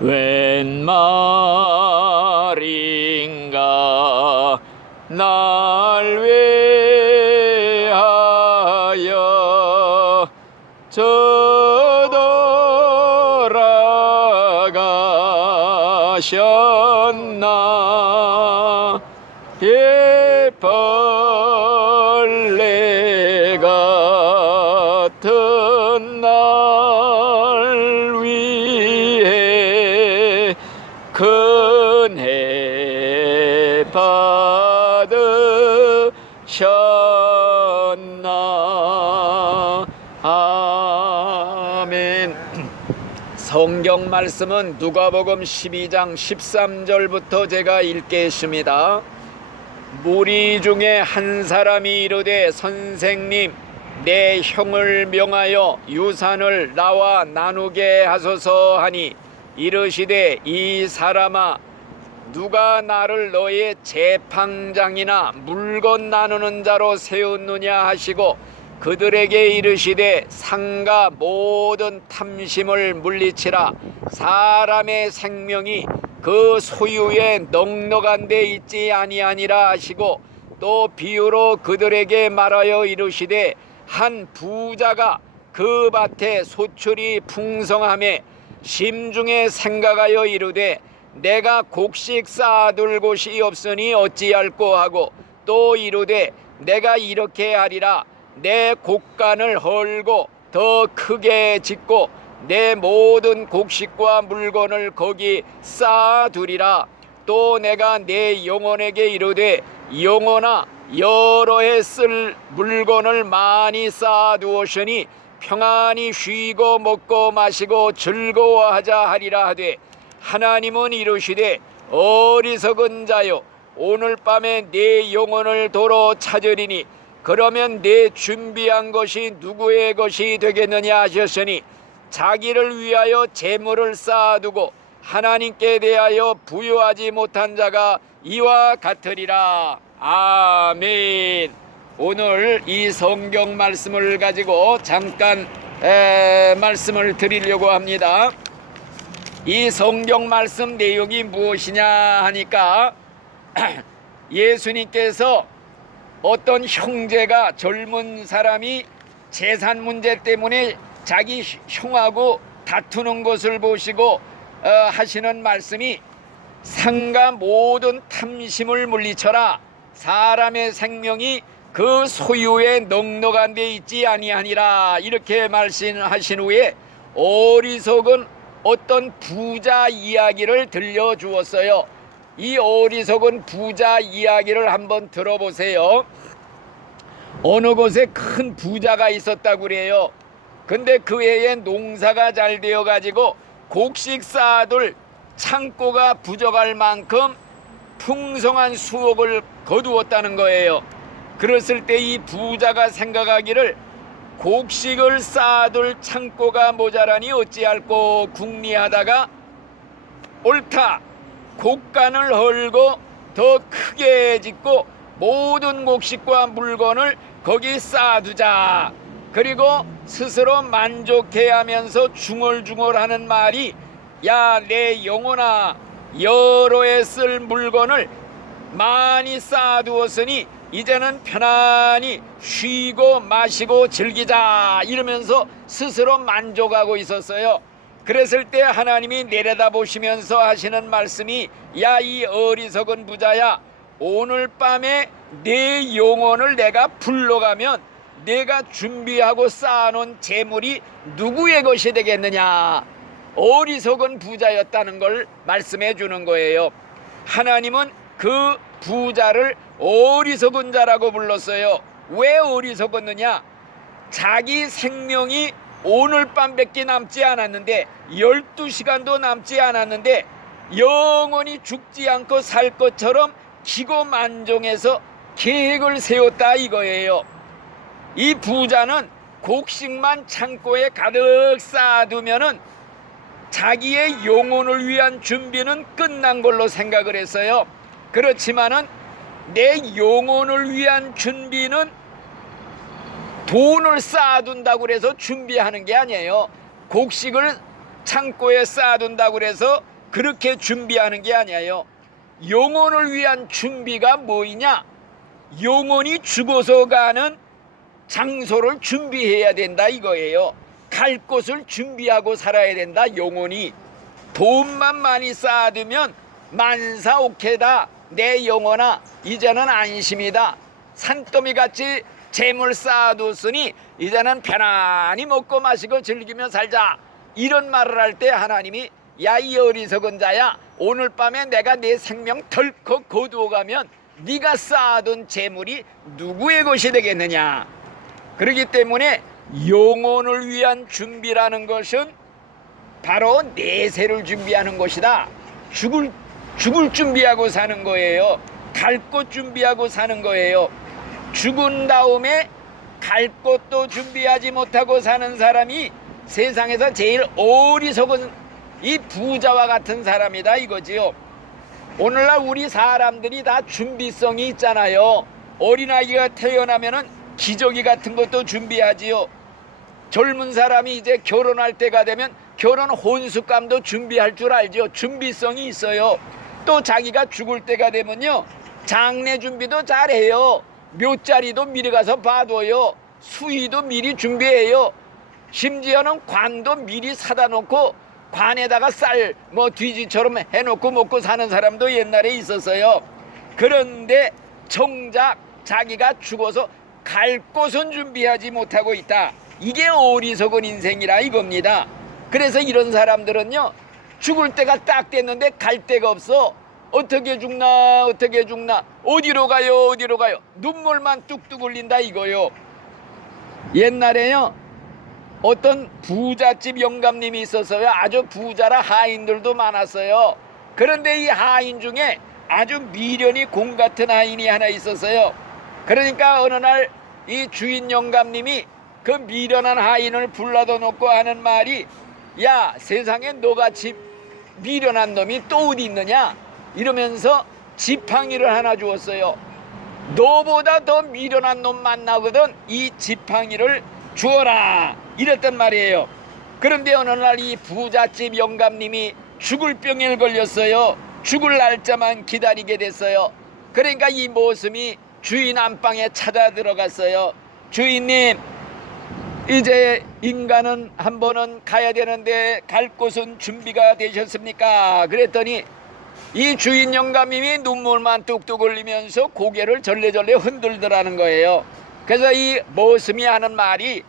웬 말인가 날 위하여 저돌아가셨나. 벌레 같은 날 위해 큰해 받으셨나. 아멘. 성경 말씀은 누가복음 12장 13절부터 제가 읽겠습니다. 무리 중에 한 사람이 이르되 선생님, 내 형을 명하여 유산을 나와 나누게 하소서 하니, 이르시되 이 사람아, 누가 나를 너의 재판장이나 물건 나누는 자로 세웠느냐 하시고 그들에게 이르시되 상가 모든 탐심을 물리치라. 사람의 생명이 그 소유에 넉넉한 데 있지 아니하니라 하시고, 또 비유로 그들에게 말하여 이르시되 한 부자가 그 밭에 소출이 풍성하매 심중에 생각하여 이르되 내가 곡식 쌓아둘 곳이 없으니 어찌할꼬 하고, 또 이르되 내가 이렇게 하리라. 내 곡간을 헐고 더 크게 짓고 내 모든 곡식과 물건을 거기 쌓아두리라. 또 내가 내 영혼에게 이르되 영혼아, 여러 해 쓸 물건을 많이 쌓아두었으니 평안히 쉬고 먹고 마시고 즐거워하자 하리라 하되, 하나님은 이르시되 어리석은 자여, 오늘 밤에 네 영혼을 도로 찾으리니 그러면 네 준비한 것이 누구의 것이 되겠느냐 하셨으니, 자기를 위하여 재물을 쌓아두고 하나님께 대하여 부여하지 못한 자가 이와 같으리라. 아멘. 오늘 이 성경 말씀을 가지고 잠깐 말씀을 드리려고 합니다. 이 성경 말씀 내용이 무엇이냐 하니까 예수님께서 어떤 형제가, 젊은 사람이 재산 문제 때문에 자기 형하고 다투는 것을 보시고 하시는 말씀이, 상가 모든 탐심을 물리쳐라. 사람의 생명이 그 소유에 넉넉한 데 있지 아니하니라. 이렇게 말씀하신 후에 어리석은 어떤 부자 이야기를 들려주었어요. 이 어리석은 부자 이야기를 한번 들어보세요. 어느 곳에 큰 부자가 있었다고 그래요. 근데 그 해에 농사가 잘 되어 가지고 곡식 쌓아둘 창고가 부족할 만큼 풍성한 수확을 거두었다는 거예요. 그랬을 때 이 부자가 생각하기를 곡식을 쌓아둘 창고가 모자라니 어찌할꼬 궁리하다가, 옳다, 곡간을 헐고 더 크게 짓고 모든 곡식과 물건을 거기 쌓아두자. 그리고 스스로 만족해하면서 중얼중얼하는 말이, 야, 내 영혼아, 여러 해 쓸 물건을 많이 쌓아두었으니 이제는 편안히 쉬고 마시고 즐기자, 이러면서 스스로 만족하고 있었어요. 그랬을 때 하나님이 내려다보시면서 하시는 말씀이, 야, 이 어리석은 부자야, 오늘 밤에 내 영혼을 내가 불러가면 내가 준비하고 쌓아놓은 재물이 누구의 것이 되겠느냐. 어리석은 부자였다는 걸 말씀해 주는 거예요. 하나님은 그 부자를 어리석은 자라고 불렀어요. 왜 어리석었느냐? 자기 생명이 오늘 밤밖에 남지 않았는데, 12시간도 남지 않았는데 영원히 죽지 않고 살 것처럼 기고만종해서 계획을 세웠다 이거예요. 이 부자는 곡식만 창고에 가득 쌓아두면은 자기의 영혼을 위한 준비는 끝난 걸로 생각을 했어요. 그렇지만은 내 영혼을 위한 준비는 돈을 쌓아둔다고 해서 준비하는 게 아니에요. 곡식을 창고에 쌓아둔다고 그래서 그렇게 준비하는 게 아니에요. 영혼을 위한 준비가 뭐이냐? 영혼이 죽어서 가는 장소를 준비해야 된다 이거예요. 갈 곳을 준비하고 살아야 된다. 영혼이 돈만 많이 쌓아두면 만사오케다. 내 영혼아 이제는 안심이다. 산더미같이 재물 쌓아뒀으니 이제는 편안히 먹고 마시고 즐기며 살자. 이런 말을 할 때 하나님이 야 이 어리석은 자야, 오늘 밤에 내가 내 생명 덜컥 거두어 가면 네가 쌓아둔 재물이 누구의 것이 되겠느냐. 그렇기 때문에 영혼을 위한 준비라는 것은 바로 내세를 준비하는 것이다. 죽을 준비하고 사는 거예요. 갈 곳 준비하고 사는 거예요. 죽은 다음에 갈 곳도 준비하지 못하고 사는 사람이 세상에서 제일 어리석은 이 부자와 같은 사람이다 이거지요. 오늘날 우리 사람들이 다 준비성이 있잖아요. 어린아이가 태어나면은 기저귀 같은 것도 준비하지요. 젊은 사람이 이제 결혼할 때가 되면 결혼 혼수감도 준비할 줄 알죠. 준비성이 있어요. 또 자기가 죽을 때가 되면요, 장례 준비도 잘해요. 묘자리도 미리 가서 봐둬요. 수의도 미리 준비해요. 심지어는 관도 미리 사다 놓고 관에다가 쌀 뒤지처럼 해놓고 먹고 사는 사람도 옛날에 있었어요. 그런데 정작 자기가 죽어서 갈 곳은 준비하지 못하고 있다. 이게 어리석은 인생이라 이겁니다. 그래서 이런 사람들은요, 죽을 때가 딱 됐는데 갈 데가 없어. 어떻게 죽나 어떻게 죽나, 어디로 가요 어디로 가요, 눈물만 뚝뚝 흘린다 이거요. 옛날에요 어떤 부잣집 영감님이 있었어요. 아주 부자라 하인들도 많았어요. 그런데 이 하인 중에 아주 미련이 공 같은 하인이 하나 있었어요. 그러니까 어느 날 이 주인 영감님이 그 미련한 하인을 불러다 놓고 하는 말이, 야 세상에 너같이 미련한 놈이 또 어디 있느냐 이러면서 지팡이를 하나 주었어요. 너보다 더 미련한 놈 만나거든 이 지팡이를 주어라 이랬단 말이에요. 그런데 어느 날 이 부잣집 영감님이 죽을 병에 걸렸어요. 죽을 날짜만 기다리게 됐어요. 그러니까 이 모습이 주인 안방에 찾아 들어갔어요. 주인님, 이제 인간은 한 번은 가야 되는데 갈 곳은 준비가 되셨습니까? 그랬더니 이 주인 영감님이 눈물만 뚝뚝 흘리면서 고개를 절레절레 흔들더라는 거예요. 그래서 이 모습이 하는 말이,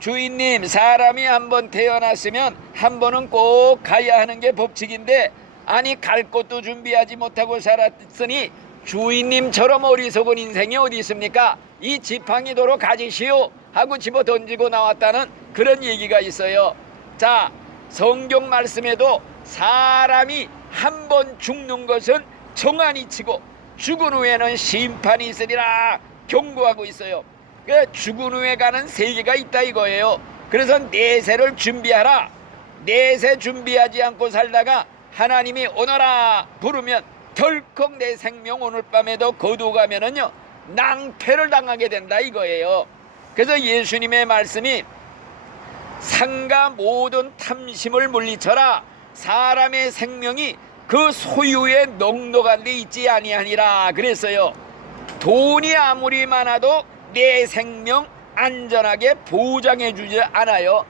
주인님, 사람이 한번 태어났으면 한 번은 꼭 가야 하는 게 법칙인데, 아니 갈 곳도 준비하지 못하고 살았으니 주인님처럼 어리석은 인생이 어디 있습니까? 이 지팡이 도로 가지시오 하고 집어 던지고 나왔다는 그런 얘기가 있어요. 자, 성경 말씀에도 사람이 한 번 죽는 것은 정한이치고 죽은 후에는 심판이 있으리라 경고하고 있어요. 죽은 후에 가는 세계가 있다 이거예요. 그래서 내세를 준비하라. 내세 준비하지 않고 살다가 하나님이 오너라 부르면 덜컥 내 생명 오늘 밤에도 거두가면은요 낭패를 당하게 된다 이거예요. 그래서 예수님의 말씀이 상가 모든 탐심을 물리쳐라. 사람의 생명이 그 소유의 넉넉한 데 있지 아니하니라 그랬어요. 돈이 아무리 많아도 내 생명 안전하게 보장해 주지 않아요.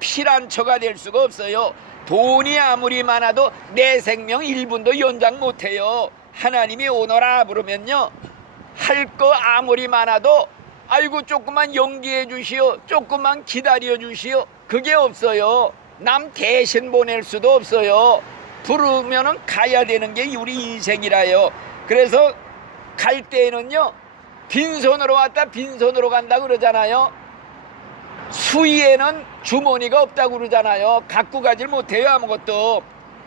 피란처가 될 수가 없어요. 돈이 아무리 많아도 내 생명 1분도 연장 못해요. 하나님이 오너라 부르면요, 할 거 아무리 많아도 아이고 조금만 연기해 주시오, 조금만 기다려 주시오, 그게 없어요. 남 대신 보낼 수도 없어요. 부르면은 가야 되는 게 우리 인생이라요. 그래서 갈 때에는요 빈손으로 왔다 빈손으로 간다 그러잖아요. 수위에는 주머니가 없다고 그러잖아요. 갖고 가질 못해요 아무것도.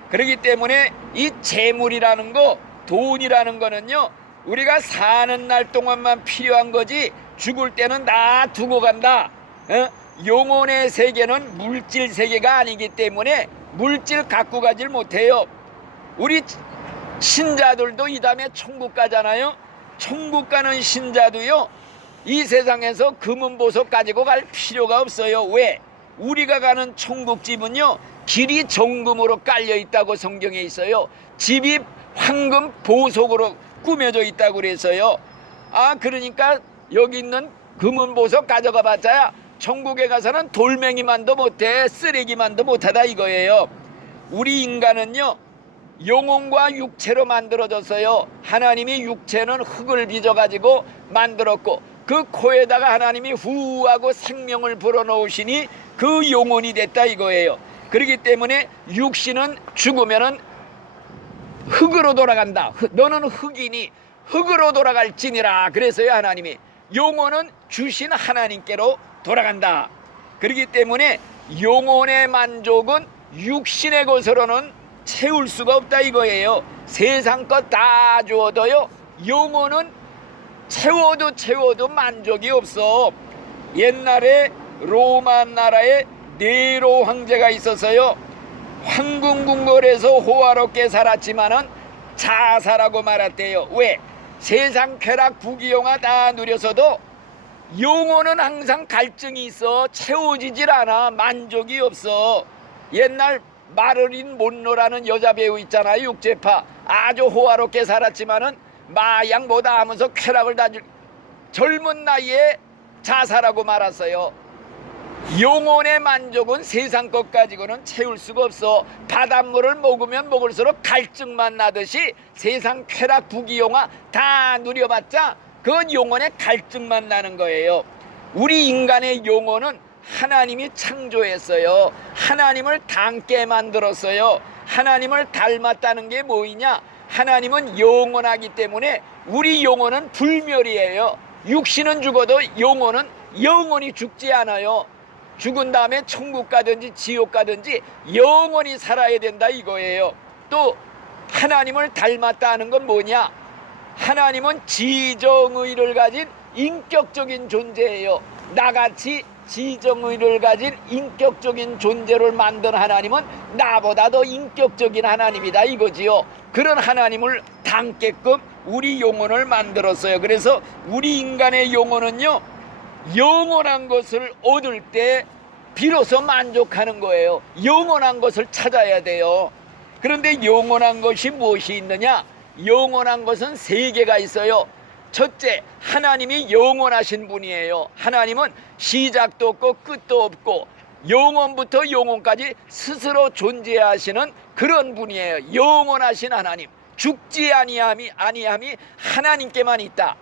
그렇기 때문에 이 재물이라는 거, 돈이라는 거는요 우리가 사는 날 동안만 필요한 거지 죽을 때는 다 두고 간다. 영혼의 세계는 물질 세계가 아니기 때문에 물질 갖고 가질 못해요. 우리 신자들도 이 다음에 천국 가잖아요. 천국 가는 신자도요 이 세상에서 금은 보석 가지고 갈 필요가 없어요. 왜? 우리가 가는 천국집은요 길이 정금으로 깔려 있다고 성경에 있어요. 집이 황금 보석으로 꾸며져 있다고 그래서요. 그러니까 여기 있는 금은 보석 가져가 봤자 천국에 가서는 돌멩이만도 못해, 쓰레기만도 못하다 이거예요. 우리 인간은요, 영혼과 육체로 만들어졌어요. 하나님이 육체는 흙을 빚어가지고 만들었고, 그 코에다가 하나님이 후하고 생명을 불어넣으시니 그 영혼이 됐다 이거예요. 그렇기 때문에 육신은 죽으면은 흙으로 돌아간다. 너는 흙이니 흙으로 돌아갈지니라. 그래서요, 하나님이 영혼은 주신 하나님께로 돌아간다. 그렇기 때문에 영혼의 만족은 육신의 것으로는 채울 수가 없다 이거예요. 세상 것 다 주어도요, 영혼은 채워도 만족이 없어. 옛날에 로마 나라에 네로 황제가 있어서요, 황궁궁궐에서 호화롭게 살았지만은 자살하고 말았대요. 왜? 세상 쾌락 부귀영화 다 누려서도 영혼은 항상 갈증이 있어. 채워지질 않아. 만족이 없어. 옛날 마를린 몬로라는 여자 배우 있잖아요. 육제파. 아주 호화롭게 살았지만은 마약 뭐다 하면서 쾌락을 다 젊은 나이에 자살하고 말았어요. 영혼의 만족은 세상 것 가지고는 채울 수가 없어. 바닷물을 먹으면 먹을수록 갈증만 나듯이 세상 쾌락 부귀영화 다 누려봤자 그건 영혼의 갈증만 나는 거예요. 우리 인간의 영혼은 하나님이 창조했어요. 하나님을 닮게 만들었어요. 하나님을 닮았다는 게 뭐이냐? 하나님은 영원하기 때문에 우리 영혼은 불멸이에요. 육신은 죽어도 영혼은 영원히 죽지 않아요. 죽은 다음에 천국 가든지 지옥 가든지 영원히 살아야 된다 이거예요. 또 하나님을 닮았다는 건 뭐냐? 하나님은 지정의를 가진 인격적인 존재예요. 나같이 지정의를 가진 인격적인 존재를 만든 하나님은 나보다 더 인격적인 하나님이다 이거지요. 그런 하나님을 닮게끔 우리 영혼을 만들었어요. 그래서 우리 인간의 영혼은요, 영원한 것을 얻을 때 비로소 만족하는 거예요. 영원한 것을 찾아야 돼요. 그런데 영원한 것이 무엇이 있느냐? 영원한 것은 세 개가 있어요. 첫째, 하나님이 영원하신 분이에요. 하나님은 시작도 없고 끝도 없고 영원부터 영원까지 스스로 존재하시는 그런 분이에요. 영원하신 하나님, 죽지 아니함이 하나님께만 있다.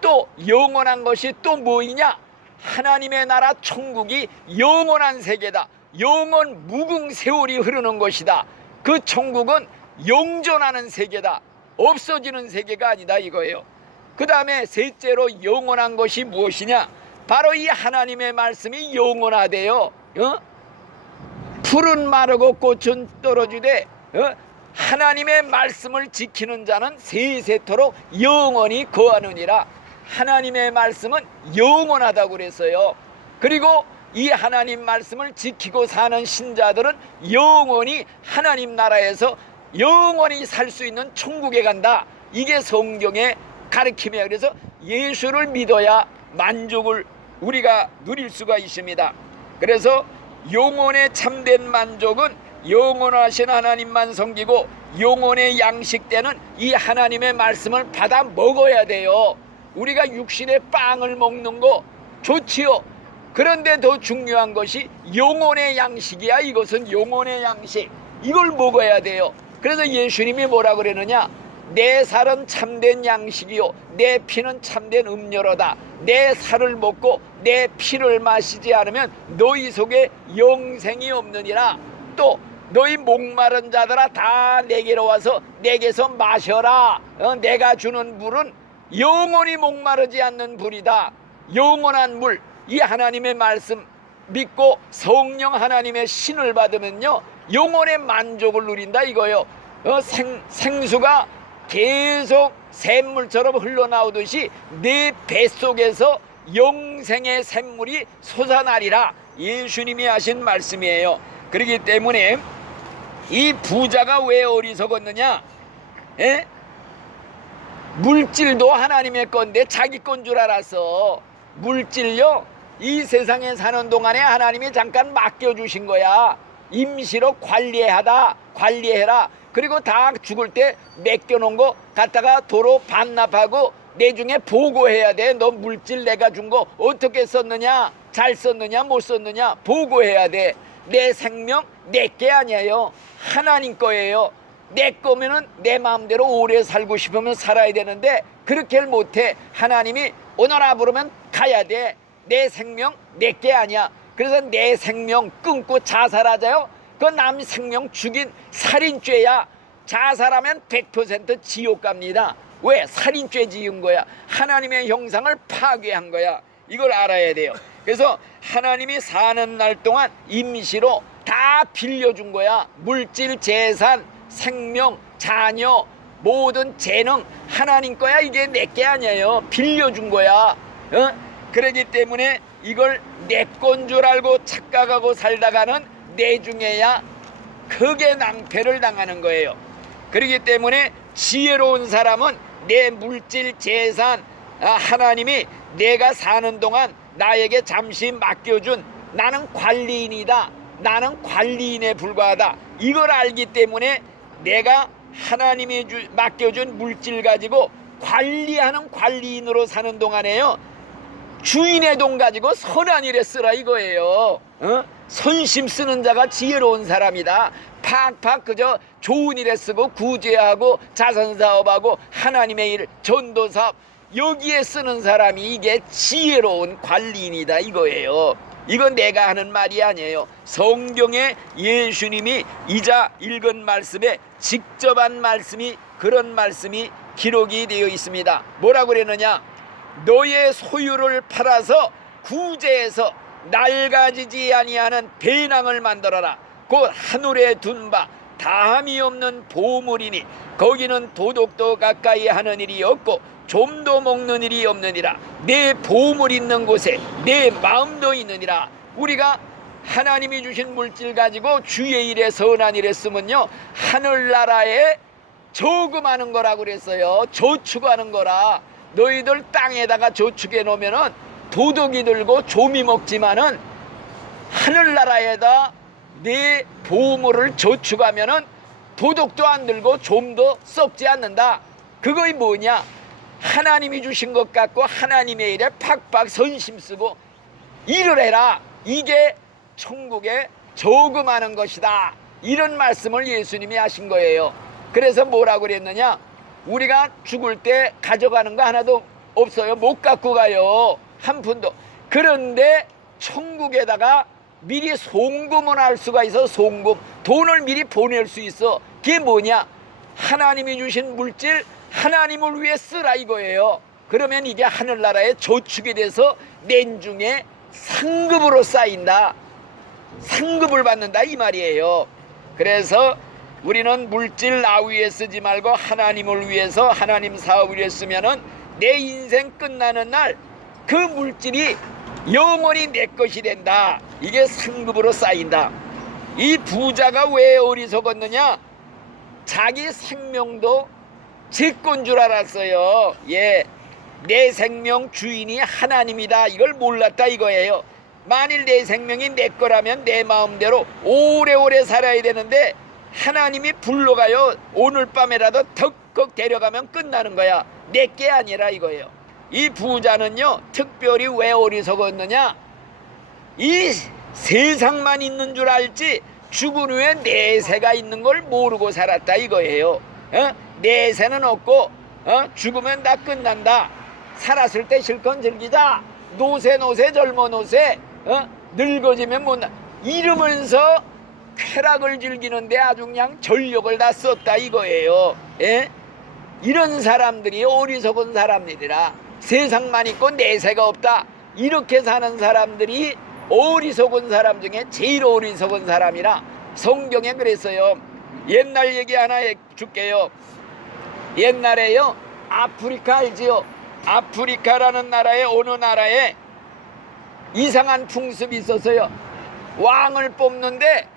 또 영원한 것이 또 뭐이냐? 하나님의 나라 천국이 영원한 세계다. 영원 무궁세월이 흐르는 것이다. 그 천국은 영존하는 세계다. 없어지는 세계가 아니다 이거예요. 그 다음에 셋째로 영원한 것이 무엇이냐? 바로 이 하나님의 말씀이 영원하대요. 풀은 마르고 꽃은 떨어지되 하나님의 말씀을 지키는 자는 세세토록 영원히 거하느니라. 하나님의 말씀은 영원하다고 그랬어요. 그리고 이 하나님 말씀을 지키고 사는 신자들은 영원히 하나님 나라에서 영원히 살 수 있는 천국에 간다. 이게 성경의 가르침이에요. 그래서 예수를 믿어야 만족을 우리가 누릴 수가 있습니다. 그래서 영혼의 참된 만족은 영원하신 하나님만 섬기고 영혼의 양식되는 이 하나님의 말씀을 받아 먹어야 돼요. 우리가 육신의 빵을 먹는 거 좋지요. 그런데 더 중요한 것이 영혼의 양식이야. 이것은 영혼의 양식. 이걸 먹어야 돼요. 그래서 예수님이 뭐라 그러느냐? 내 살은 참된 양식이요 내 피는 참된 음료로다. 내 살을 먹고 내 피를 마시지 않으면 너희 속에 영생이 없느니라. 또 너희 목마른 자들아 다 내게로 와서 내게서 마셔라. 내가 주는 물은 영원히 목마르지 않는 물이다. 영원한 물. 이 하나님의 말씀 믿고 성령 하나님의 신을 받으면요 영혼의 만족을 누린다 이거요. 생수가 계속 샘물처럼 흘러나오듯이 내 뱃속에서 영생의 샘물이 솟아나리라. 예수님이 하신 말씀이에요. 그렇기 때문에 이 부자가 왜 어리석었느냐? 물질도 하나님의 건데 자기 건 줄 알았어. 물질요 이 세상에 사는 동안에 하나님이 잠깐 맡겨주신 거야. 임시로 관리해라. 그리고 다 죽을 때 맡겨놓은 거 갖다가 도로 반납하고 내중에 보고해야 돼. 너 물질 내가 준 거 어떻게 썼느냐, 잘 썼느냐, 못 썼느냐 보고해야 돼. 내 생명 내 게 아니에요. 하나님 거예요. 내 거면은 내 마음대로 오래 살고 싶으면 살아야 되는데 그렇게를 못해. 하나님이 오너라 부르면 가야 돼. 내 생명 내 게 아니야. 그래서 내 생명 끊고 자살하자요. 그 남 생명 죽인 살인죄야. 자살하면 100% 지옥 갑니다. 왜? 살인죄 지은 거야. 하나님의 형상을 파괴한 거야. 이걸 알아야 돼요. 그래서 하나님이 사는 날 동안 임시로 다 빌려준 거야. 물질, 재산, 생명, 자녀, 모든 재능 하나님 거야. 이게 내 게 아니에요. 빌려준 거야. 그러기 때문에 이걸 내 건 줄 알고 착각하고 살다가는 내중에야 크게 낭패를 당하는 거예요. 그렇기 때문에 지혜로운 사람은 내 물질, 재산, 하나님이 내가 사는 동안 나에게 잠시 맡겨준, 나는 관리인이다, 나는 관리인에 불과하다, 이걸 알기 때문에 내가 하나님이 맡겨준 물질 가지고 관리하는 관리인으로 사는 동안에요, 주인의 돈 가지고 선한 일에 쓰라 이거예요. 선심 쓰는 자가 지혜로운 사람이다. 팍팍 그저 좋은 일에 쓰고 구제하고 자선사업하고 하나님의 일, 전도사업 여기에 쓰는 사람이 이게 지혜로운 관리인이다 이거예요. 이건 내가 하는 말이 아니에요. 성경에 예수님이 이자 읽은 말씀에 직접 한 말씀이, 그런 말씀이 기록이 되어 있습니다. 뭐라고 그랬느냐? 너의 소유를 팔아서 구제해서 낡아지지 아니하는 배낭을 만들어라. 곧 하늘에 둔 바 다함이 없는 보물이니 거기는 도둑도 가까이 하는 일이 없고 좀도 먹는 일이 없느니라. 내 보물 있는 곳에 내 마음도 있느니라. 우리가 하나님이 주신 물질 가지고 주의 일에 선한 일에 쓰면요, 하늘나라에 저금하는 거라고 그랬어요. 저축하는 거라. 너희들 땅에다가 저축해 놓으면은 도둑이 들고 좀이 먹지만은 하늘나라에다 내 보물을 저축하면은 도둑도 안 들고 좀도 썩지 않는다. 그거이 뭐냐? 하나님이 주신 것 같고 하나님의 일에 팍팍 선심 쓰고 일을 해라. 이게 천국에 저금하는 것이다. 이런 말씀을 예수님이 하신 거예요. 그래서 뭐라고 그랬느냐? 우리가 죽을 때 가져가는 거 하나도 없어요. 못 갖고 가요. 한 푼도. 그런데 천국에다가 미리 송금을 할 수가 있어. 송금. 돈을 미리 보낼 수 있어. 그게 뭐냐? 하나님이 주신 물질 하나님을 위해 쓰라 이거예요. 그러면 이게 하늘나라에 저축이 돼서 내중에 상급으로 쌓인다. 상급을 받는다 이 말이에요. 그래서 우리는 물질 나 위해 쓰지 말고 하나님을 위해서, 하나님 사업을 위해 쓰면은 내 인생 끝나는 날 그 물질이 영원히 내 것이 된다. 이게 상급으로 쌓인다. 이 부자가 왜 어리석었느냐? 자기 생명도 제 건 줄 알았어요. 예, 내 생명 주인이 하나님이다. 이걸 몰랐다 이거예요. 만일 내 생명이 내 거라면 내 마음대로 오래오래 살아야 되는데 하나님이 불러가요. 오늘 밤에라도 덕덕 데려가면 끝나는 거야. 내 게 아니라 이거예요. 이 부자는요, 특별히 왜 어리석었느냐? 이 세상만 있는 줄 알지 죽은 후에 내세가 있는 걸 모르고 살았다 이거예요. 내세는 없고 죽으면 다 끝난다. 살았을 때 실컷 즐기자. 노세 젊어 노세. 늙어지면 못 나. 이러면서 쾌락을 즐기는데 아주 그냥 전력을 다 썼다 이거예요. 예? 이런 사람들이 어리석은 사람들이라. 세상만 있고 내세가 없다. 이렇게 사는 사람들이 어리석은 사람 중에 제일 어리석은 사람이라 성경에 그랬어요. 옛날 얘기 하나 줄게요. 옛날에요, 아프리카 알지요? 아프리카라는 나라에, 어느 나라에 이상한 풍습이 있었어요. 왕을 뽑는데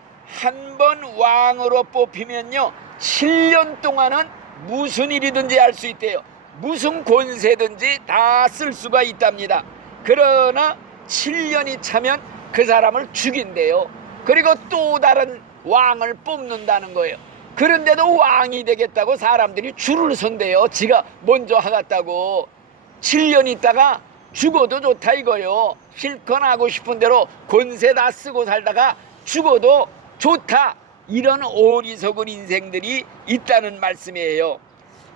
한 번 왕으로 뽑히면요 7년 동안은 무슨 일이든지 할 수 있대요. 무슨 권세든지 다 쓸 수가 있답니다. 그러나 7년이 차면 그 사람을 죽인대요. 그리고 또 다른 왕을 뽑는다는 거예요. 그런데도 왕이 되겠다고 사람들이 줄을 선대요. 지가 먼저 하겠다고. 7년 있다가 죽어도 좋다 이거요. 실컷 하고 싶은 대로 권세 다 쓰고 살다가 죽어도 좋다. 이런 어리석은 인생들이 있다는 말씀이에요.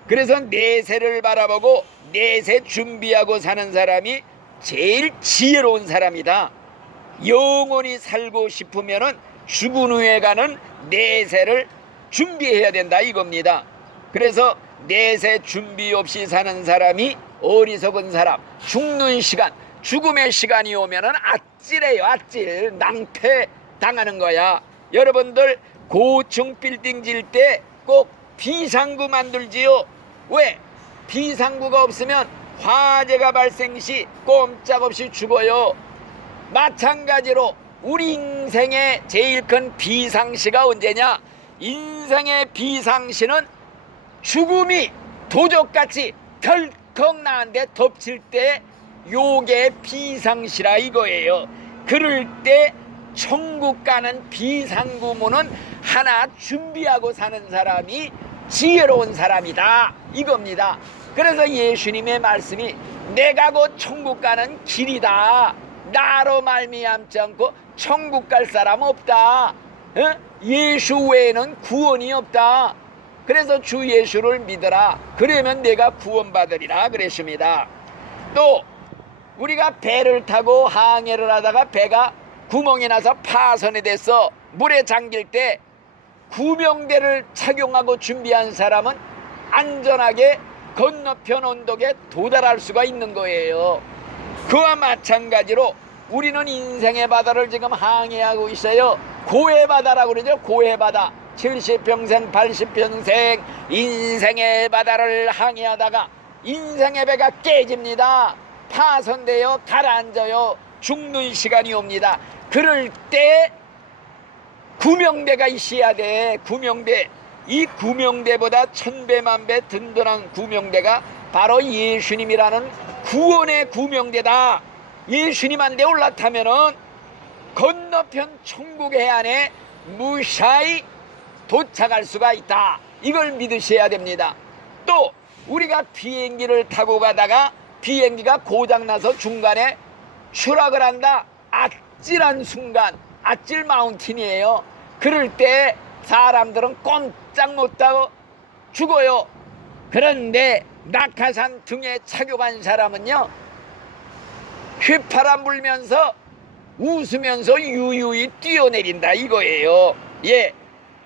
그래서 내세를 바라보고 내세 준비하고 사는 사람이 제일 지혜로운 사람이다. 영원히 살고 싶으면은 죽은 후에 가는 내세를 준비해야 된다 이겁니다. 그래서 내세 준비 없이 사는 사람이 어리석은 사람, 죽는 시간, 죽음의 시간이 오면은 아찔해요. 아찔, 낭패 당하는 거야. 여러분들 고층 빌딩 질 때 꼭 비상구 만들지요. 왜? 비상구가 없으면 화재가 발생 시 꼼짝없이 죽어요. 마찬가지로 우리 인생의 제일 큰 비상시가 언제냐? 인생의 비상시는 죽음이 도적같이 덜컥 나한테 덮칠 때 요게 비상시라 이거예요. 그럴 때 천국 가는 비상구문은 하나 준비하고 사는 사람이 지혜로운 사람이다 이겁니다. 그래서 예수님의 말씀이 내가 곧 천국 가는 길이다. 나로 말미암지 않고 천국 갈 사람 없다. 예수 외에는 구원이 없다. 그래서 주 예수를 믿어라. 그러면 내가 구원받으리라 그랬습니다. 또 우리가 배를 타고 항해를 하다가 배가 구멍이 나서 파손이 돼서 물에 잠길 때 구명대를 착용하고 준비한 사람은 안전하게 건너편 언덕에 도달할 수가 있는 거예요. 그와 마찬가지로 우리는 인생의 바다를 지금 항해하고 있어요. 고해 바다라고 그러죠. 고해 바다. 70평생 80평생 인생의 바다를 항해하다가 인생의 배가 깨집니다. 파손되어 가라앉아요. 죽는 시간이 옵니다. 그럴 때 구명대가 있어야 돼. 구명대. 이 구명대보다 1000배 만배 든든한 구명대가 바로 예수님이라는 구원의 구명대다. 예수님한테 올라타면은 건너편 천국 해안에 무사히 도착할 수가 있다. 이걸 믿으셔야 됩니다. 또 우리가 비행기를 타고 가다가 비행기가 고장나서 중간에 추락을 한다. 아찔한 순간, 아찔 마운틴이에요. 그럴 때 사람들은 꼼짝 못하고 죽어요. 그런데 낙하산 등에 착용한 사람은요, 휘파람 불면서 웃으면서 유유히 뛰어내린다 이거예요. 예,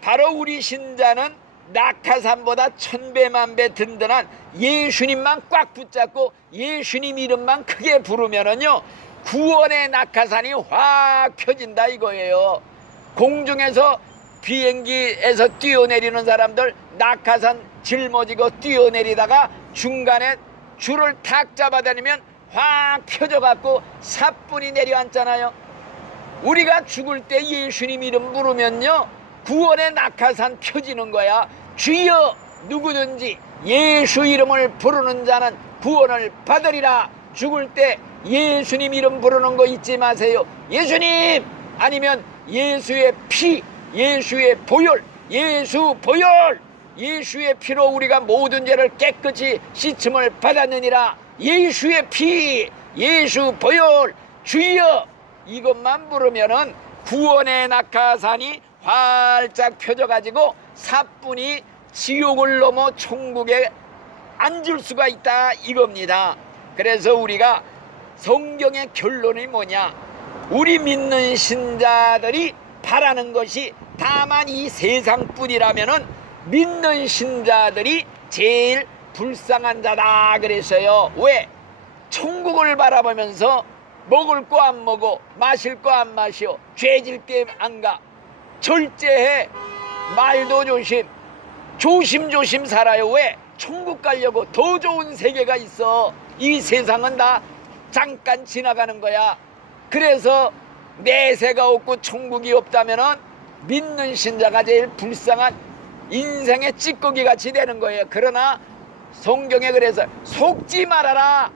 바로 우리 신자는 낙하산보다 1000배 만배 든든한 예수님만 꽉 붙잡고 예수님 이름만 크게 부르면은요, 구원의 낙하산이 확 펴진다 이거예요. 공중에서 비행기에서 뛰어내리는 사람들 낙하산 짊어지고 뛰어내리다가 중간에 줄을 탁 잡아다니면 확 펴져갖고 사뿐히 내려앉잖아요. 우리가 죽을 때 예수님 이름 부르면요, 구원의 낙하산 펴지는 거야. 주여, 누구든지 예수 이름을 부르는 자는 구원을 받으리라. 죽을 때 예수님 이름 부르는 거 잊지 마세요. 예수님 아니면 예수의 피, 예수의 보혈, 예수 보혈, 예수의 피로 우리가 모든 죄를 깨끗이 씻음을 받았느니라. 예수의 피, 예수 보혈, 주여, 이것만 부르면은 구원의 낙하산이 활짝 펴져가지고 사뿐히 지옥을 넘어 천국에 앉을 수가 있다 이겁니다. 그래서 우리가 성경의 결론이 뭐냐? 우리 믿는 신자들이 바라는 것이 다만 이 세상뿐이라면은 믿는 신자들이 제일 불쌍한 자다 그랬어요. 왜? 천국을 바라보면서 먹을 거 안 먹어, 마실 거 안 마셔, 죄질 때 안 가, 절제해, 말도 조심조심 살아요. 왜? 천국 가려고 더 좋은 세계가 있어. 이 세상은 다 잠깐 지나가는 거야. 그래서 내세가 없고 천국이 없다면은 믿는 신자가 제일 불쌍한 인생의 찌꺼기 같이 되는 거예요. 그러나 성경에 그래서 속지 말아라.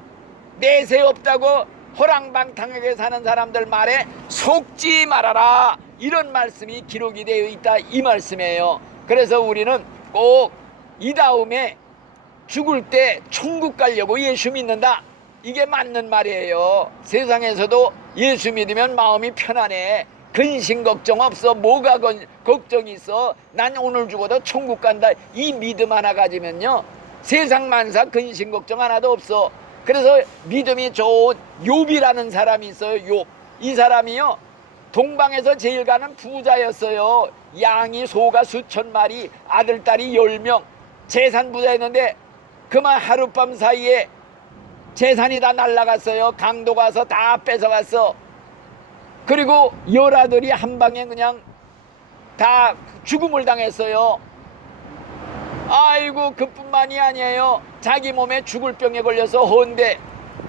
내세 없다고 허랑방탕하게 사는 사람들 말에 속지 말아라. 이런 말씀이 기록이 되어 있다 이 말씀이에요. 그래서 우리는 꼭 이 다음에 죽을 때 천국 가려고 예수 믿는다, 이게 맞는 말이에요. 세상에서도 예수 믿으면 마음이 편안해. 근심 걱정 없어. 뭐가 걱정이 있어. 난 오늘 죽어도 천국 간다, 이 믿음 하나 가지면요 세상 만사 근심 걱정 하나도 없어. 그래서 믿음이 좋은 욥이라는 사람이 있어요. 욥. 이 사람이요 동방에서 제일 가는 부자였어요. 양이 소가 수천 마리, 아들 딸이 10명, 재산 부자였는데 그만 하룻밤 사이에 재산이 다 날라갔어요. 강도 가서 다 뺏어갔어. 그리고 열아들이 한 방에 그냥 다 죽음을 당했어요. 아이고, 그뿐만이 아니에요. 자기 몸에 죽을 병에 걸려서 헌데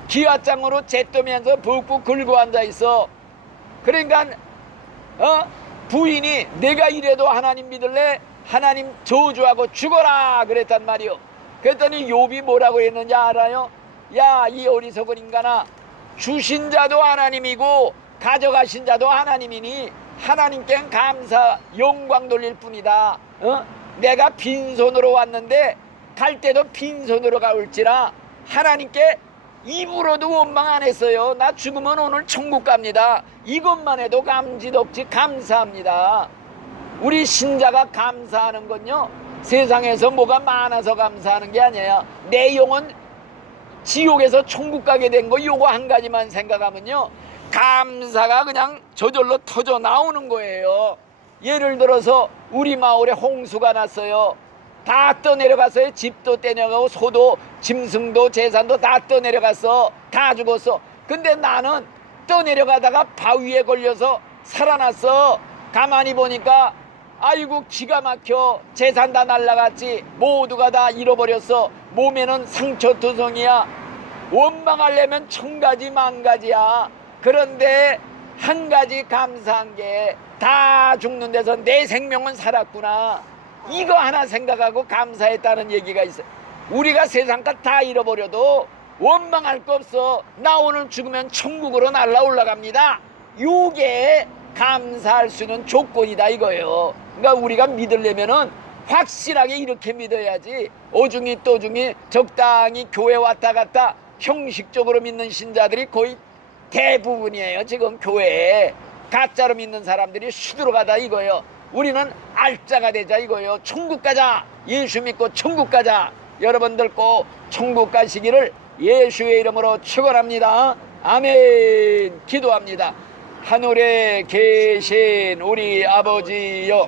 기와장으로 잿더면서 푹푹 긁고 앉아있어. 그러니까 부인이 내가 이래도 하나님 믿을래? 하나님 저주하고 죽어라 그랬단 말이요. 그랬더니 욥이 뭐라고 했는지 알아요? 야, 이 어리석은 인간아, 주신 자도 하나님이고 가져가신 자도 하나님이니 하나님께 감사 영광 돌릴 뿐이다. 내가 빈손으로 왔는데 갈 때도 빈손으로 가올지라 하나님께 입으로도 원망 안 했어요. 나 죽으면 오늘 천국 갑니다. 이것만 해도 감지덕지 감사합니다. 우리 신자가 감사하는 건요 세상에서 뭐가 많아서 감사하는 게 아니에요. 내 영혼 지옥에서 천국 가게 된 거 요거 한 가지만 생각하면요 감사가 그냥 저절로 터져 나오는 거예요. 예를 들어서 우리 마을에 홍수가 났어요. 다 떠내려갔어요. 집도 떼내가고 소도 짐승도 재산도 다 떠내려갔어. 다 죽었어. 근데 나는 떠내려가다가 바위에 걸려서 살아났어. 가만히 보니까 아이고 기가 막혀. 재산 다 날라갔지. 모두가 다 잃어버렸어. 몸에는 상처 투성이야. 원망하려면 천가지 만가지야. 그런데 한 가지 감사한 게 다 죽는 데서 내 생명은 살았구나, 이거 하나 생각하고 감사했다는 얘기가 있어요. 우리가 세상껏 다 잃어버려도 원망할 거 없어. 나 오늘 죽으면 천국으로 날아 올라갑니다. 요게 감사할 수 있는 조건이다 이거예요. 그러니까 우리가 믿으려면은 확실하게 이렇게 믿어야지. 어중이 또중이 적당히 교회 왔다 갔다 형식적으로 믿는 신자들이 거의 대부분이에요. 지금 교회에 가짜로 믿는 사람들이 수두룩하다 이거예요. 우리는 알짜가 되자 이거예요. 천국 가자. 예수 믿고 천국 가자. 여러분들 꼭 천국 가시기를 예수의 이름으로 축원합니다. 아멘. 기도합니다. 하늘에 계신 우리 아버지여,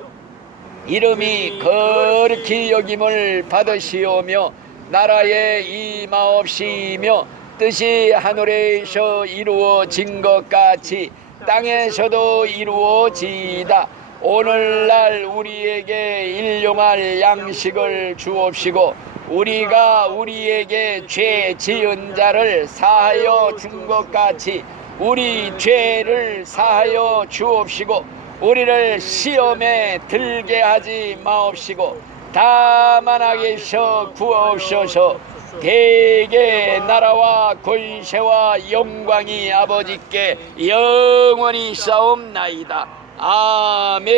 이름이 거룩히 여김을 받으시오며 나라에 임하옵시며 뜻이 하늘에서 이루어진 것 같이 땅에서도 이루어지이다. 오늘날 우리에게 일용할 양식을 주옵시고 우리가 우리에게 죄 지은 자를 사하여 준 것 같이 우리 죄를 사하여 주옵시고 우리를 시험에 들게 하지 마옵시고 다만 악에서 구하옵소서. 대개 나라와 권세와 영광이 아버지께 영원히 싸움나이다. 아멘.